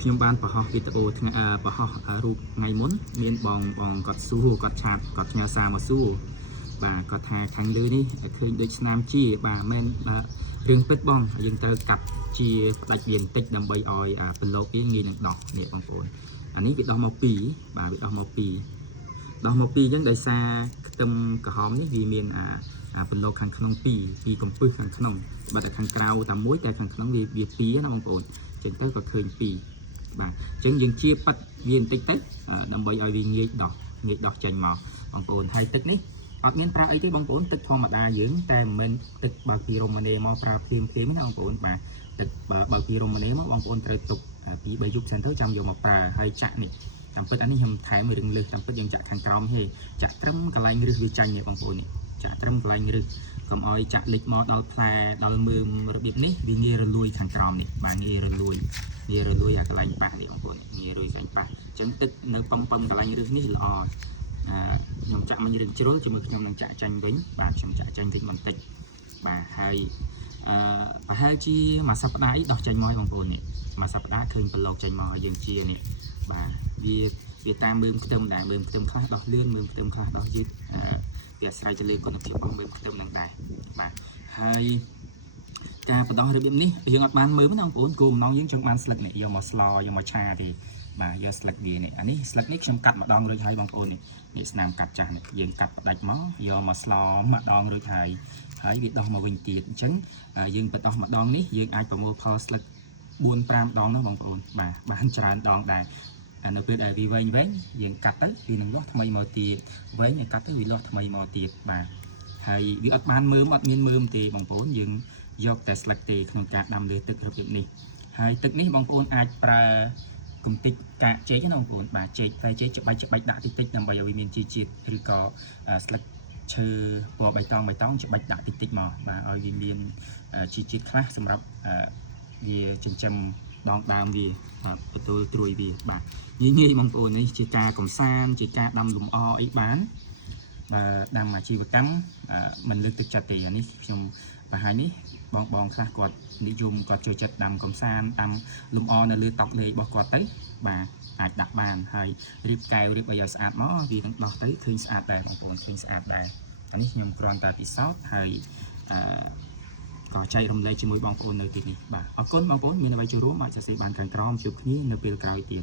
ខ្ញុំបានបង្ហោះវីដេអូថ្ងៃបង្ហោះរូបថ្ងៃមុនមានបងគាត់សួរគាត់ឆាតគាត់ផ្ញើសារមកសួរបាទគាត់ថាខាងលើនេះឃើញដូចស្នាមជាបាទមែនរឿងពិតបងយើងត្រូវកាត់ជាផ្ដាច់វាបន្តិចដើម្បីឲ្យប្រឡូកវាងាយនឹងដោះនេះបងប្អូនអានេះវាដោះមកពីរបាទវាដោះមកពីរអញ្ចឹងដោយសារខ្ទឹមក្រហមនេះវាមានប្រឡូកខាងក្នុងពីរកំពឹសខាងក្នុងបាត់តែខាងក្រៅតែមួយតែខាងក្នុងវាពីរណាបងប្អូនអញ្ចឹងទៅក៏ឃើញពីរបាទអញ្ចឹងយើងជាប៉ាត់វាបន្តិចទៅដើម្បីឲ្យវាងាយដោះចេញមកបងប្អូនហើយទឹកនេះអត់មានប្រើអីទេបងប្អូនទឹកធម្មតាយើងតែមិនមែនទឹកបើកពីរ៉ូម៉ាណេមកប្រើភ្លាមណាបងប្អូនបាទទឹកបើកពីរ៉ូម៉ាណេមកបងប្អូនត្រូវទុកពី3យប់សិនទៅចាំយកមកប្រើហើយចាក់នេះតាមពិតអានេះខ្ញុំថែមរឿងលើសតាមពិតយើងចាក់ខាងក្រោមទេចាក់ត្រឹមកន្លែងរឹសវាចាញ់នេះបងប្អូននេះចាក់ត្រឹមកន្លែងរឹសកុំឲ្យចាក់លិចមកដល់ផ្លែដល់មើមរបៀបនេះវាងាយរលួយខាងក្រោមនេះបាទងាយរលួយអាកន្លែងប៉ះនេះបងប្អូនងាយរលួយស្អែងប៉ះអញ្ចឹងទឹកនៅប៉ំកន្លែងរឹសនេះល្អខ្ញុំចាក់មិញរឿងជ្រុលជាមួយខ្ញុំនឹងចាក់ចាញ់វិញបាទខ្ញុំចាក់ចាញ់វិញបន្តិចបាទហើយប្រហែលជាមួយសប្តាហ៍អីដោះចេញមកបងប្អូននេះមួយសប្តាហ៍ឃើញប្រឡូកចេញមកហើយយើងជានេះបាទវាតាមមើមខ្ទឹមដែរមើមខ្ទឹមខ្លះដោះលឿនមើមខ្ទឹមខ្លះដោះយឺតវាអាស្រ័យទៅលើគុណភាពរបស់មើមខ្ទឹមនឹងដែរបាទហើយការបដោះរបៀបនេះយើងអត់បានមើលណាបងប្អូនគោលបំណងយើងចង់បានស្លឹកនេះយកមកស្លយកមកឆាទេបាទយកស្លឹកវានេះអានេះស្លឹកនេះខ្ញុំកាត់ម្ដងរួចហើយបងប្អូននេះស្នាមកាត់ចាស់នេះយើងកាត់ផ្ដាច់មកយកមកស្លម្ដងរួចហើយវាដោះមកវិញទៀតអញ្ចឹងយើងបដោះម្ដងនេះយើងអាចប្រមូលផលស្លឹក4-5 ដងនោះបងប្អូនបាទបានច្រើនដងដែរនៅពេលដែលវាវែងយើងកាត់ទៅវានឹងលាស់ថ្មីមកទៀតវែងឲ្យកាត់ទៅវាលាស់ថ្មីមកទៀតបាទហើយវាអត់បានមើមអត់មានមើមទេបងប្អូនយើងយកតែស្លឹកទេក្នុងការដាំលើទឹករបៀបនេះហើយទឹកនេះបងប្អូនអាចប្រើកំតិចកាកចេកណាបងប្អូនបាទចេកផ្លែចេកច្បាច់ដាក់តិចដើម្បីឲ្យវាមានជីជាតិឬក៏ស្លឹកឈើពណ៌បៃតងច្បាច់ដាក់តិចមកបាទឲ្យវាមានជីជាតិខ្លះសម្រាប់វាចិញ្ចឹមដងដើមវាបន្ទួលត្រួយវាបាទងាយបងប្អូននេះជាការកំសាន្តជាការដាំលំអអីបានដាំអាជីវកម្មមិនលើកទឹកចិត្តទេអានេះខ្ញុំបង្ហាញនេះបងខ្លះគាត់និយមគាត់ចូលចិត្តដាំកំសាន្តដាំលំអនៅលើតុលេខរបស់គាត់ទៅបាទអាចដាក់បានហើយរៀបកែវរៀបអីឲ្យស្អាតមកវានឹងដោះទៅឃើញស្អាតដែរបងប្អូនឃើញស្អាតដែរអានេះខ្ញុំគ្រាន់តែពិសោធន៍ហើយក៏ចែករំលែកជាមួយបងប្អូននៅទីនេះបាទអរគុណបងប្អូនមានអ្វីចូលរួមអាចសរសេរបានខាងក្រោមជួបគ្នានៅពេលក្រោយទៀត